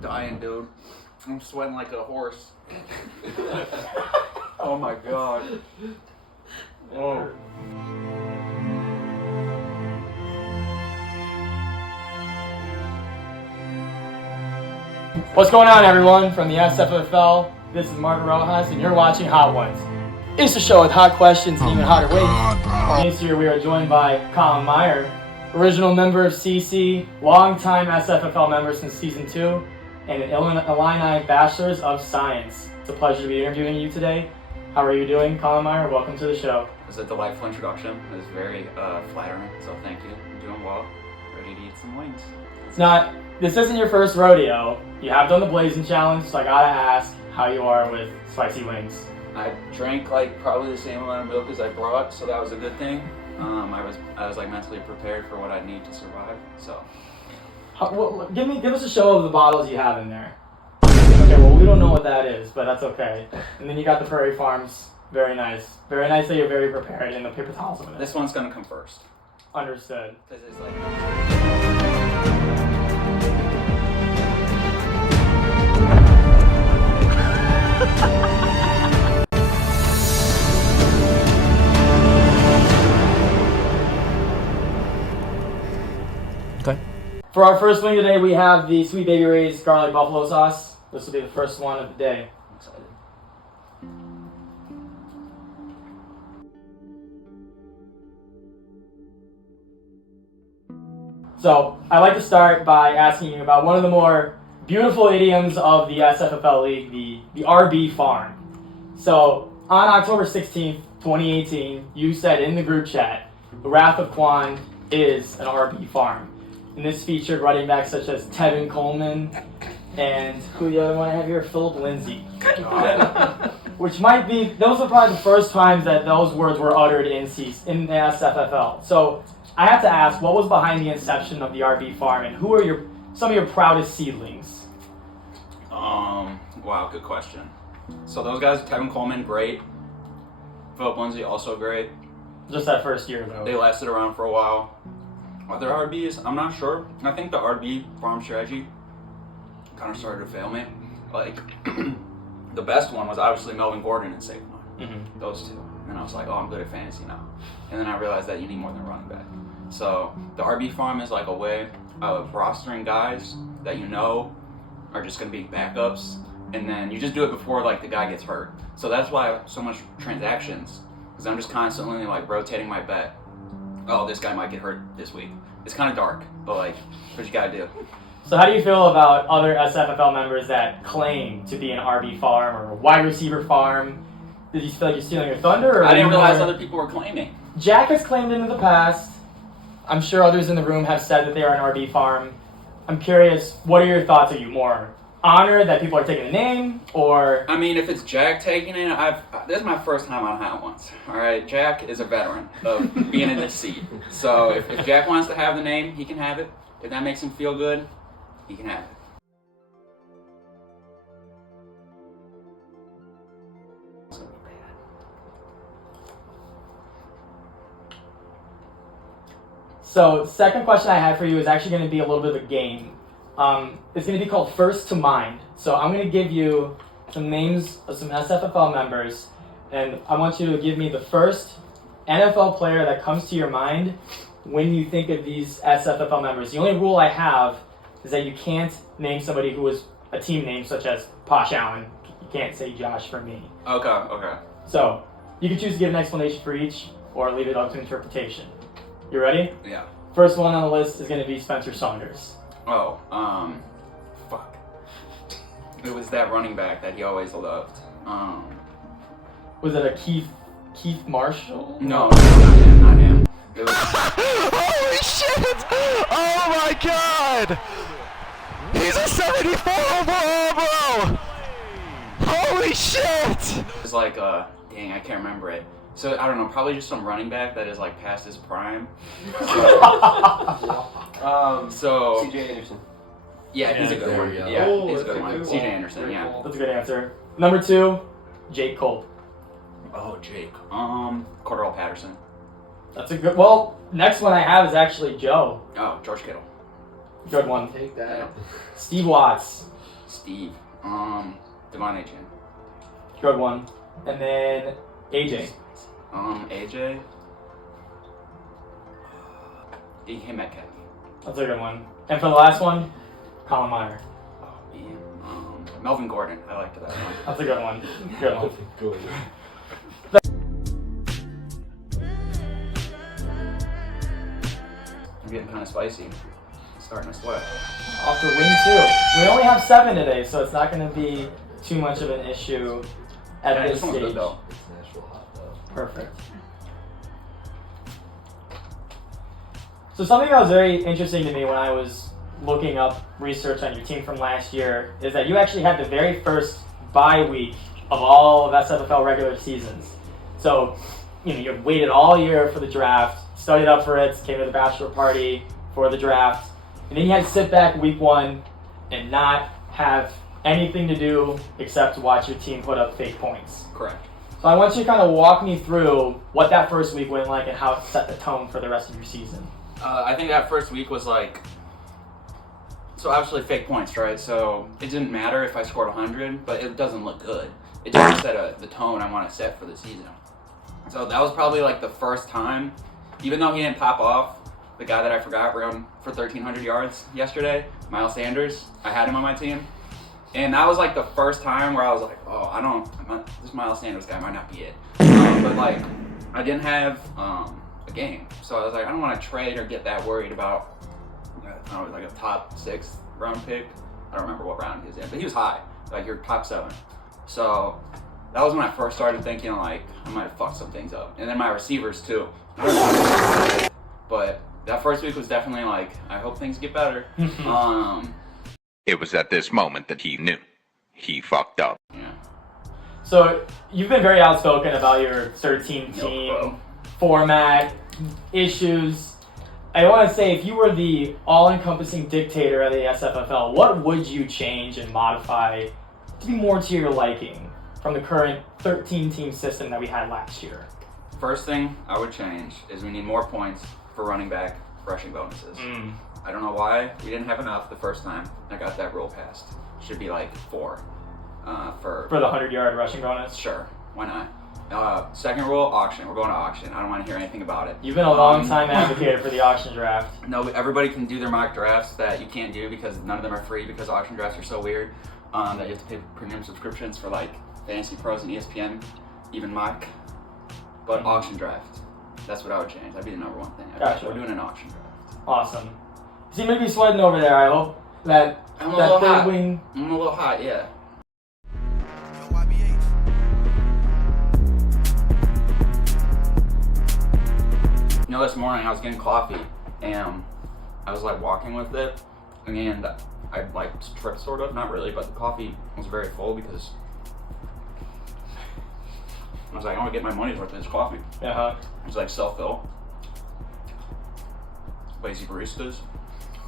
dying, dude. I'm sweating like a horse. Oh my god. Oh. What's going on, everyone? From the SFFL, this is Mark Rojas, and you're watching Hot Ones. It's a show with hot questions and even hotter wings. This year we are joined by Colin Meier, original member of CC, longtime SFFL member since Season 2, and an Illini Bachelor's of Science. It's a pleasure to be interviewing you today. How are you doing, Colin Meier? Welcome to the show. It was a delightful introduction. It was very flattering, so thank you. I'm doing well. Ready to eat some wings. Now, this isn't your first rodeo. You have done the Blazing Challenge, so I gotta ask how you are with spicy wings. I drank like probably the same amount of milk as I brought, so that was a good thing. I was like mentally prepared for what I need to survive. So, give us a show of the bottles you have in there. Okay, well we don't know what that is, but that's okay. And then you got the Prairie Farms. Very nice that you're very prepared in the paper towels over there. This one's gonna come first. Understood. Because it's like. Okay. For our first wing today, we have the Sweet Baby Ray's garlic buffalo sauce. This will be the first one of the day. I'm excited. So, I'd like to start by asking you about one of the more beautiful idioms of the SFFL League, the RB farm. So, on October 16th, 2018, you said in the group chat, the Wrath of Quan is an RB farm. And this featured running backs such as Tevin Coleman and who the other one I have here, Philip Lindsay. Which might be, those are probably the first times that those words were uttered in the SFFL. So, I have to ask, what was behind the inception of the RB farm, and who are some of your proudest seedlings? Wow, good question. So those guys, Tevin Coleman, great. Philip Lindsay, also great. Just that first year, though. They lasted around for a while. Other RBs, I'm not sure. I think the RB farm strategy kind of started to fail me. Like, the best one was obviously Melvin Gordon and Saquon. Mm-hmm. Those two. And I was like, oh, I'm good at fantasy now. And then I realized that you need more than a running back. So the RB farm is like a way of rostering guys that you know are just going to be backups. And then you just do it before like the guy gets hurt. So that's why I have so much transactions. Because I'm just constantly like rotating my bet. Oh, this guy might get hurt this week. It's kind of dark, but like, what you got to do. So how do you feel about other SFFL members that claim to be an RB farm or a wide receiver farm? Did you feel like you're stealing your thunder? Or I didn't realize other people were claiming. Jack has claimed it in the past. I'm sure others in the room have said that they are an RB farm. I'm curious, what are your thoughts? Are you more honored that people are taking the name, or? I mean, if it's Jack taking it, this is my first time on Hot Ones. All right, Jack is a veteran of being in this seat. So if Jack wants to have the name, he can have it. If that makes him feel good, he can have it. So, second question I have for you is actually going to be a little bit of a game. It's going to be called First to Mind. So I'm going to give you some names of some SFFL members, and I want you to give me the first NFL player that comes to your mind when you think of these SFFL members. The only rule I have is that you can't name somebody who is a team name, such as Posh Allen. You can't say Josh for me. Okay. So you can choose to give an explanation for each or leave it up to interpretation. You ready? Yeah. First one on the list is going to be Spencer Saunders. Oh, fuck. It was that running back that he always loved. Was it a Keith Marshall? No, not him. It was... Holy shit! Oh my god! He's a 74 overall, bro! Holy shit! It was like, dang, I can't remember it. So, I don't know, probably just some running back that is like past his prime. So CJ Anderson. Yeah, he's a good one. Yeah, he's a good one. CJ Anderson, yeah. That's a good answer. Number 2, Jake Cole. Oh, Jake. Cordell Patterson. That's a good. Well, next one I have is actually Joe. Oh, George Kittle. Good one. Take that. Steve Watts. Steve. Devon A. Chan. Good one. And then AJ. AJ. DK Metcalf. That's a good one. And for the last one, Colin Meier. Oh, man. Melvin Gordon. I liked that one. That's a good one. Good one. I'm getting kind of spicy. It's starting to sweat. Off to wing 2. We only have 7 today, so it's not going to be too much of an issue at Yeah, this this one's stage. good though. Perfect. So something that was very interesting to me when I was looking up research on your team from last year is that you actually had the very first bye week of all of SFFL regular seasons. So, you had waited all year for the draft, studied up for it, came to the bachelor party for the draft, and then you had to sit back week 1 and not have anything to do except to watch your team put up fake points. Correct. So I want you to kind of walk me through what that first week went like and how it set the tone for the rest of your season. I think that first week was like, so obviously fake points, right? So it didn't matter if I scored 100, but it doesn't look good. It doesn't set the tone I want to set for the season. So that was probably like the first time, even though he didn't pop off, the guy that I forgot ran for 1,300 yards yesterday, Miles Sanders, I had him on my team. And that was like the first time where I was like, oh, this Miles Sanders guy might not be it. But like, I didn't have a game. So I was like, I don't want to trade or get that worried about, like a top 6 round pick. I don't remember what round he was in, but he was high, like your top 7. So that was when I first started thinking like, I might have fucked some things up. And then my receivers too. I don't know, but that first week was definitely like, I hope things get better. It was at this moment that he knew. He fucked up. Yeah. So you've been very outspoken about your 13-team format issues. I want to say, if you were the all-encompassing dictator of the SFFL, what would you change and modify to be more to your liking from the current 13-team system that we had last year? First thing I would change is we need more points for running back rushing bonuses. I don't know why we didn't have enough the first time I got that rule passed. Should be like 4 for the 100-yard rushing bonus. Sure, why not? Second rule, auction. We're going to auction. I don't want to hear anything about it. You've been a long-time advocate for the auction draft. No, everybody can do their mock drafts that you can't do because none of them are free because auction drafts are so weird that you have to pay premium subscriptions for like Fantasy Pros and ESPN, even mock. But auction draft, that's what I would change. That'd be the number one thing. Gotcha. We're doing an auction draft. Awesome. You seem to be sweating over there. I hope that I'm a that little third hot. wing. I'm a little hot, yeah. You know, this morning I was getting coffee and I was like walking with it and I like tripped sort of, not really, but the coffee was very full because I was like, I want to get my money's worth of this coffee. Uh-huh. It was like self-fill, lazy baristas,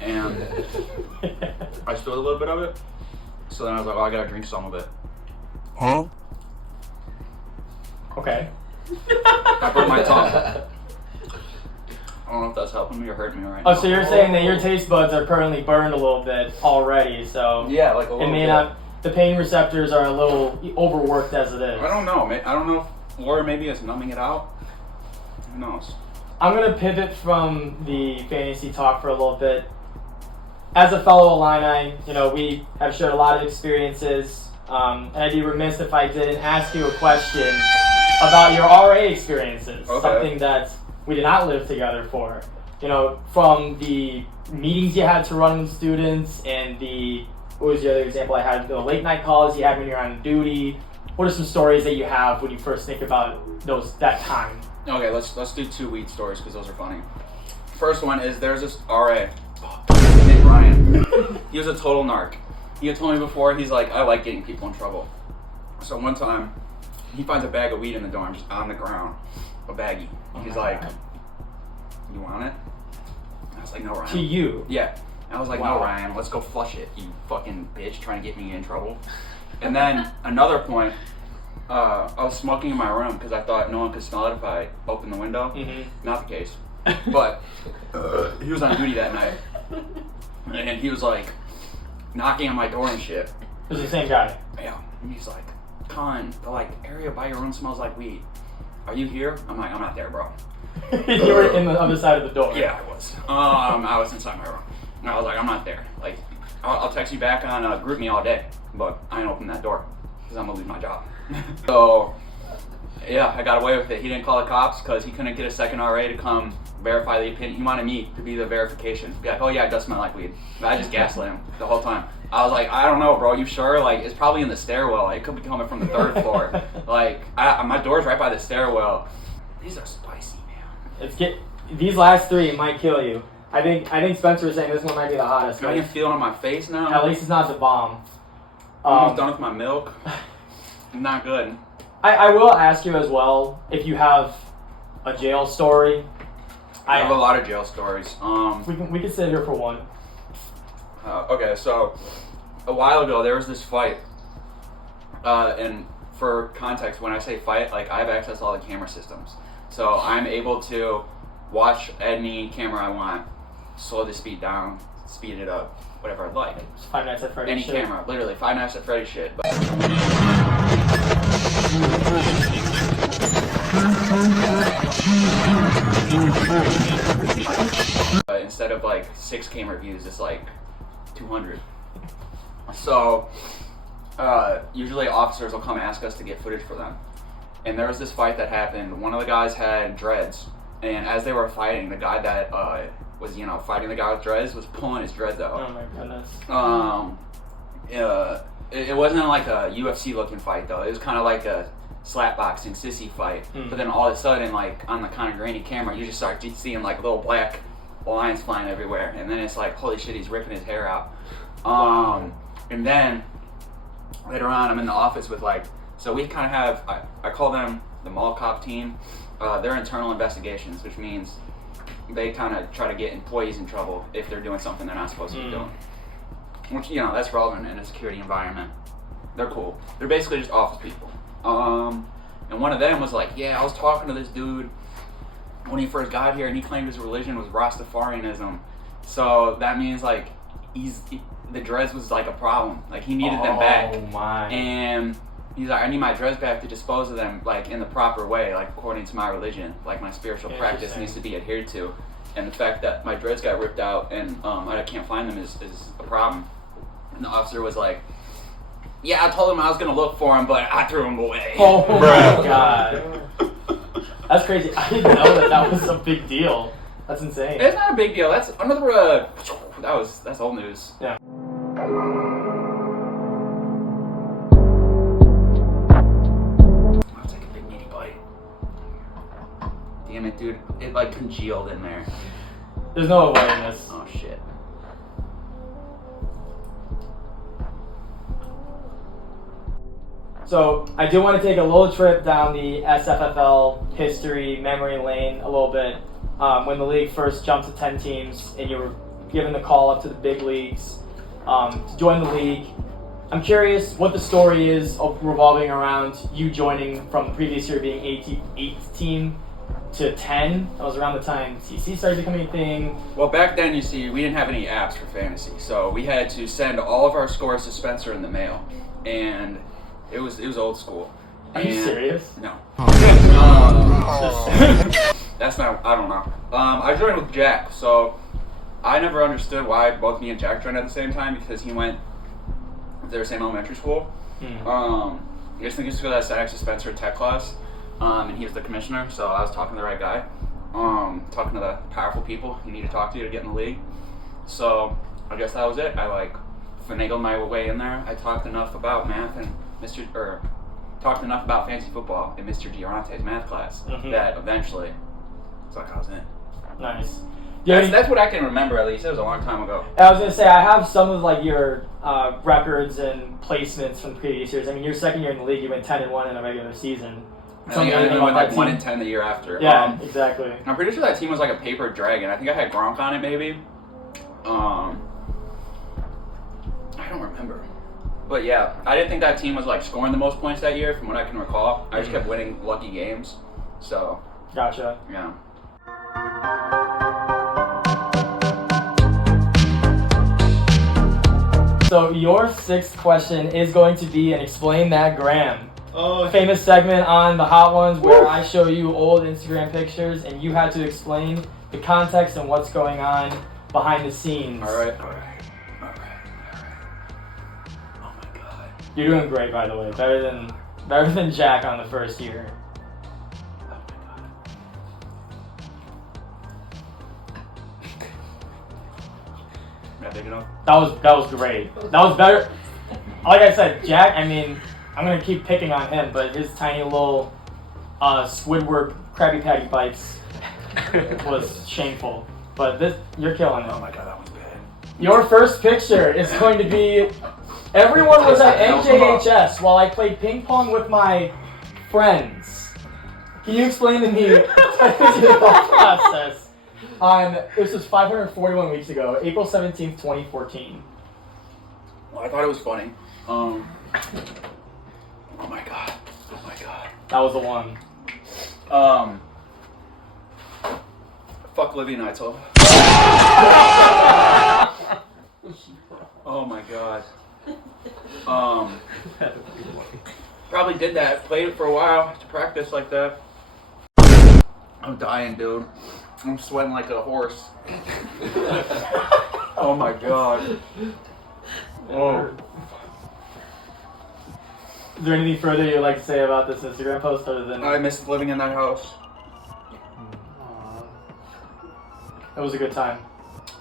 and I spilled a little bit of it. So then I was like, oh, I gotta drink some of it. Huh? Okay. I burned my tongue. I don't know if that's helping me or hurting me right now. Oh, so you're saying that your taste buds are currently burned a little bit already, so Yeah, like a it little may bit. not. The pain receptors are a little overworked as it is. I don't know. I don't know if Laura maybe is numbing it out. Who knows? I'm gonna pivot from the fantasy talk for a little bit. As a fellow Illini, we have shared a lot of experiences, and I'd be remiss if I didn't ask you a question about your RA experiences. Okay. Something that we did not live together for. From the meetings you had to run with students and what was the other example I had? The late night calls you had when you're on duty. What are some stories that you have when you first think about that time? Okay, let's do 2 Yeat stories because those are funny. First one is there's this RA, named Ryan. He was a total narc. He had told me before, he's like, I like getting people in trouble. So one time, he finds a bag of weed in the dorm just on the ground, a baggie. He's like, you want it? I was like, no, Ryan. To you? Yeah. I was like, Wow. no, Ryan, let's go flush it, you fucking bitch, trying to get me in trouble. And then another point, I was smoking in my room because I thought no one could smell it if I opened the window. Mm-hmm. Not the case. But he was on duty that night. And he was like knocking on my door and shit. It was the same guy. Yeah. And he's like, Colin, the like area by your room smells like weed. Are you here? I'm like, I'm not there, bro. You were in the other side of the door. Yeah, I was. I was inside my room. And I was like, I'm not there. Like, I'll text you back on group me all day, but I ain't open that door because I'm gonna lose my job. So, yeah, I got away with it. He didn't call the cops because he couldn't get a second RA to come verify the opinion. He wanted me to be the verification. Be like, oh yeah, it does smell like weed. But I just gaslit him the whole time. I was like, I don't know, bro. You sure? Like, it's probably in the stairwell. It could be coming from the 3rd floor. Like, my door's right by the stairwell. These are spicy, man. These last 3 might kill you. I think Spencer was saying this one might be the hottest. I can feel it on my face now. At least it's not the bomb. I'm almost done with my milk. Not good. I will ask you as well if you have a jail story. I have a lot of jail stories. We can sit here for one. Okay, so a while ago there was this fight, and for context, when I say fight, like I have access to all the camera systems, so I'm able to watch any camera I want, slow the speed down, speed it up, whatever I'd like. It's Five Nights at Freddy's Any shit. camera, literally Five Nights at Freddy's shit. But instead of like 6 camera views, it's like 200. So usually officers will come ask us to get footage for them. And there was this fight that happened. One of the guys had dreads, and as they were fighting, the guy that was fighting the guy with dreads was pulling his dreads out. Oh my goodness. It wasn't like a UFC looking fight though. It was kind of like a slapboxing sissy fight. But then all of a sudden, like on the kind of grainy camera, you just start seeing like little black lines flying everywhere, and then it's like, holy shit, he's ripping his hair out. And then later on, I'm in the office with so we kind of have, I call them the mall cop team. They're internal investigations, which means they kind of try to get employees in trouble if they're doing something they're not supposed to be doing. Which, that's relevant in a security environment. They're cool. They're basically just office people. And one of them was like, yeah, I was talking to this dude when he first got here, and he claimed his religion was Rastafarianism. So that means like the dreads was like a problem. Like he needed them back. Oh my. And he's like, I need my dreads back to dispose of them like in the proper way, like according to my religion. Like my spiritual practice needs to be adhered to. And the fact that my dreads got ripped out and I can't find them is a problem. And the officer was like, yeah, I told him I was gonna look for him, but I threw him away. Oh my god. That's crazy. I didn't know that was a big deal. That's insane. It's not a big deal. That's another. That's old news. Yeah. I'll take a big meaty bite. Damn it, dude! It like congealed in there. There's no awareness. Oh shit. So I do want to take a little trip down the SFFL history memory lane a little bit. When the league first jumped to 10 teams and you were given the call up to the big leagues to join the league, I'm curious what the story is of revolving around you joining from the previous year being 8 team to 10. That was around the time CC started becoming a thing. Well, back then, you see, we didn't have any apps for fantasy, so we had to send all of our scores to Spencer in the mail, and it was old school. Are you serious? No. That's not, I don't know. I joined with Jack, so I never understood why both me and Jack joined at the same time, because he went to the same elementary school. I just think it's because I sat next to Spencer in tech class, and he was the commissioner, so I was talking to the right guy, talking to the powerful people you need to talk to get in the league. So I guess that was it. I finagled my way in there. I talked enough about math and talked enough about fantasy football in Mr. Giarante's math class that eventually it's like I was in. Nice. That's what I can remember, at least. It was a long time ago. I was going to say, I have some of your records and placements from the previous years. I mean, your second year in the league, you went 10-1 in a regular season. I think I went 1-10 the year after. Yeah, exactly. I'm pretty sure that team was like a paper dragon. I think I had Gronk on it, maybe. I don't remember. But yeah, I didn't think that team was scoring the most points that year, from what I can recall. I just kept winning lucky games. So. Gotcha. Yeah. So your 6th question is going to be an Explain That Gram. Oh, Famous segment on the Hot Ones where I show you old Instagram pictures and you had to explain the context and what's going on behind the scenes. All right. Oh my God. You're doing great, by the way. Better than Jack on the first year. Oh my God. Am I big enough? That was great. That was better. Like I said, Jack, I mean, I'm going to keep picking on him, but his tiny little Squidward Krabby Patty bites was shameful. But this, you're killing it. Oh my God, that one's bad. Your first picture is going to be, everyone was at NJHS while I played ping pong with my friends. Can you explain to me the thought process on, this was 541 weeks ago, April 17th, 2014. Well, I thought it was funny. Oh my God. Oh my God. That was the one. Fuck Livy Neitzel. Oh my God. Probably did that. Played it for a while to practice like that. I'm dying, dude. I'm sweating like a horse. Oh my God. Whoa. Is there anything further you'd like to say about this Instagram post other than I miss living in that house. it was a good time?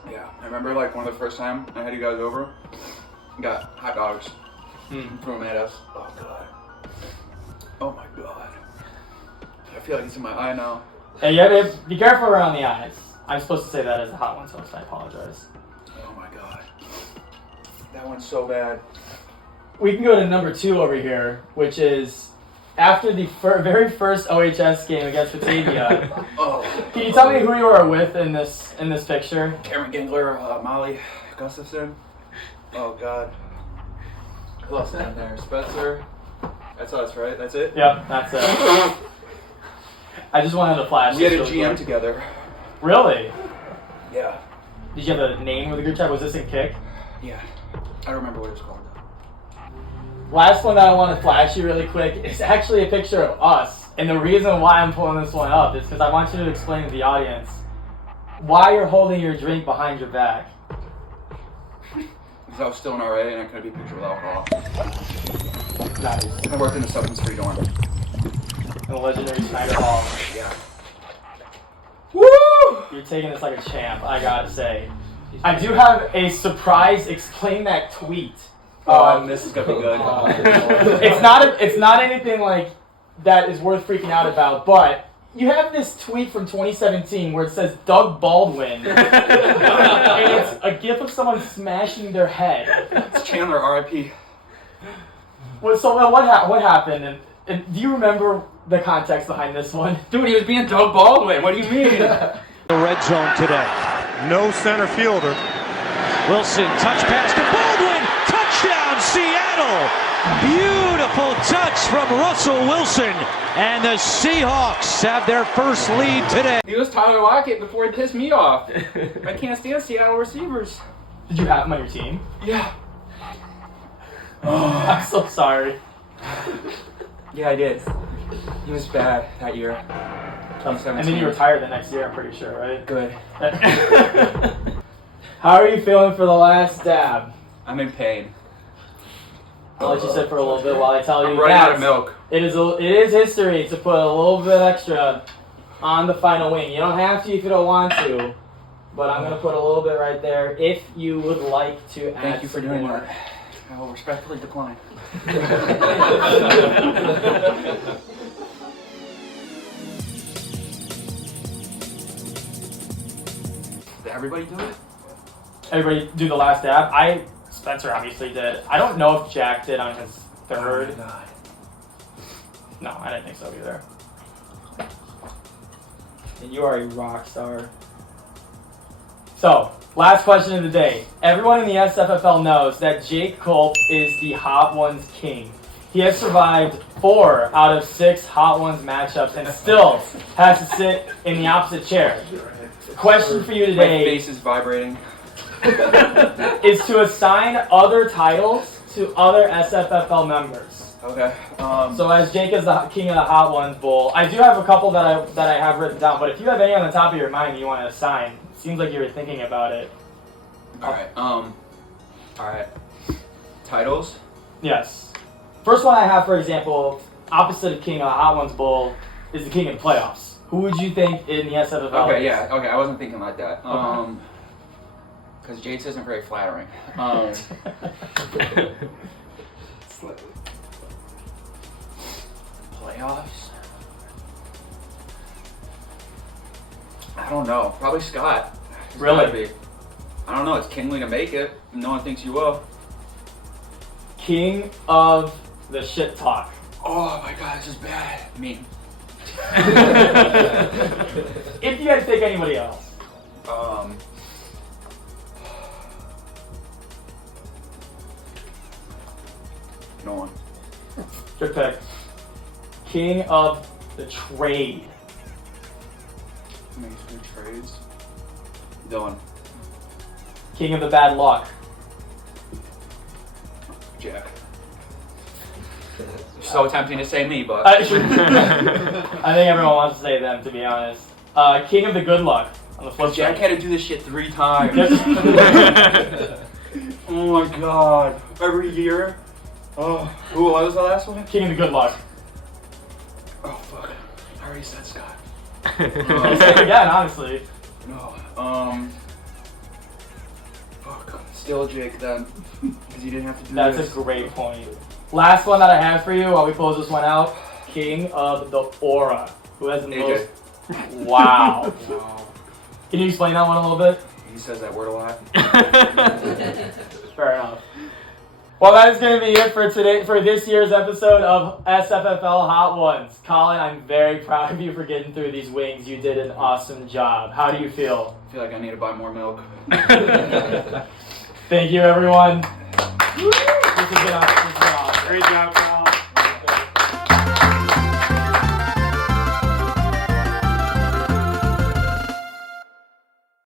Yeah, I remember like one of the first time I had you guys over. Got hot dogs. Threw them at us. Oh God. Oh my God. I feel like it's in my eye now. Hey, you have to be careful around the eyes. I'm supposed to say that as a Hot Ones host. I apologize. Oh my God. That one's so bad. We can go to number 2 over here, which is after the very first OHS game against Batavia. Oh. Can you tell me who you were with in this picture? Cameron Gingler, Molly Gustafson. Oh God. Who else is in there? Spencer. That's us, right? That's it? Yep, that's it. I just wanted to flash. We had a this GM really quick. together. Really? Yeah. Did you have a name with a group chat? Was this in Kick? Yeah. I don't remember what it was called. Last one that I want to flash you really quick is actually a picture of us. And the reason why I'm pulling this one up is because I want you to explain to the audience why you're holding your drink behind your back. Because I was still in RA and I couldn't be pictured with alcohol. Nice. I worked in a substance-free dorm. In the legendary Snyder Hall. Yeah. Woo! You're taking this like a champ, I gotta say. I do have a surprise explain that tweet. This is gonna be good. It's not anything like that is worth freaking out about, but you have this tweet from 2017 where it says Doug Baldwin, and it's a gif of someone smashing their head. It's Chandler, R.I.P. So what happened? And do you remember the context behind this one? Dude, he was being Doug Baldwin. What do you mean? The red zone today. No center fielder. Wilson, touch pass to Baldwin. Touchdown, Seattle. Beautiful touch from Russell Wilson. And the Seahawks have their first lead today. He was Tyler Lockett before he pissed me off. I can't stand Seattle receivers. Did you have him on your team? Yeah. I'm so sorry. Yeah, I did. He was bad that year. And then you retired the next year, I'm pretty sure, right? Good. How are you feeling for the last dab? I'm in pain. I'll let you sit for a little bit while I tell you. I'm running out of milk. It is history to put a little bit extra on the final wing. You don't have to if you don't want to, but I'm going to put a little bit right there if you would like to add. Thank you for some doing more. that. I will respectfully decline. Did everybody do it? Everybody do the last dab? Spencer obviously did. I don't know if Jack did on his third. Oh my God. No, I didn't think so either. And you are a rock star. So, last question of the day. Everyone in the SFFL knows that Jake Culp is the Hot Ones king. He has survived 4 out of 6 Hot Ones matchups and still has to sit in the opposite chair. Question for you My today. face is vibrating. is to assign other titles to other SFFL members. Okay. So as Jake is the king of the Hot Ones Bowl, I do have a couple that I have written down. But if you have any on the top of your mind you want to assign, it seems like you were thinking about it. All right. Titles. Yes. First one I have, for example, opposite of king of the Hot Ones Bowl, is the king of the playoffs. Who would you think in the SFFL? Okay, is? yeah. Okay, I wasn't thinking like that. Because Yates isn't very flattering. Playoffs. I don't know. Probably Scott. It's Really? gotta be. I don't know. It's kingly to make it. No one thinks you will. King of the shit talk. Oh my god, this is bad. Me. If you had to pick anybody else. No one. Good pick. King of the trade. Makes good trades. Dylan. King of the bad luck. Jack. So tempting to say me, but I think everyone wants to say them, to be honest. King of the good luck. On the flip Jack side. had to do this shit 3 times. Oh my god. Every year. Oh, who was the last one? King of the good luck. Oh fuck. I already said Scott. Say it again, honestly. No. Fuck. Still Jake then. Because you didn't have to do That's this. a great point. Last one that I have for you while we close this one out. King of the aura. Who has the AJ. most? Wow. Can you explain that one a little bit? He says that word a lot. Fair enough. Well, that is going to be it for today, for this year's episode of SFFL Hot Ones. Colin, I'm very proud of you for getting through these wings. You did an awesome job. How do you feel? I feel like I need to buy more milk. Thank you, everyone. This has been awesome. Great job.